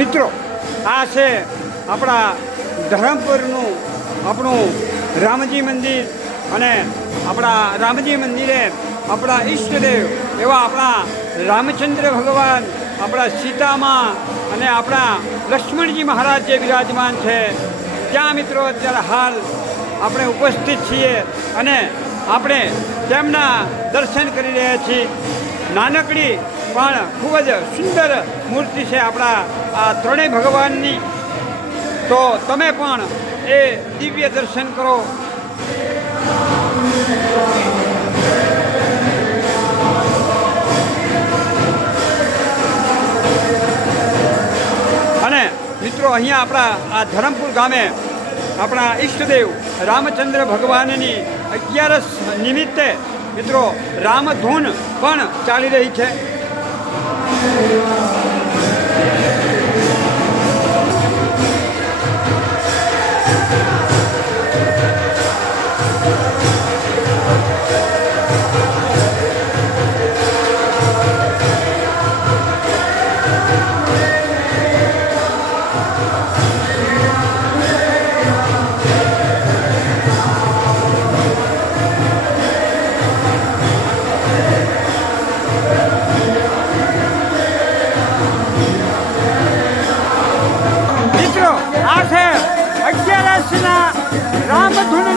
મિત્રો, આ છે આપણા ધરમપુરનું આપણું રામજી મંદિર અને આપણા રામજી મંદિરે આપણા ઈષ્ટદેવ એવા આપણા રામચંદ્ર ભગવાન, આપણા સીતામાં અને આપણા લક્ષ્મણજી મહારાજ જે વિરાજમાન છે ત્યાં મિત્રો અત્યારે હાલ આપણે ઉપસ્થિત છીએ અને આપણે તેમના દર્શન કરી રહ્યા છીએ. નાનકડી પણ ખૂબ જ સુંદર મૂર્તિ છે આપણા આ ત્રણેય ભગવાનની. તો તમે પણ એ દિવ્ય દર્શન કરો. અને મિત્રો અહીંયા આપણા આ ધરમપુર ગામે આપણા ઈષ્ટદેવ રામચંદ્ર ભગવાનની 11 નિમિત્તે મિત્રો રામધૂન પણ ચાલી રહી છે. રામધૂન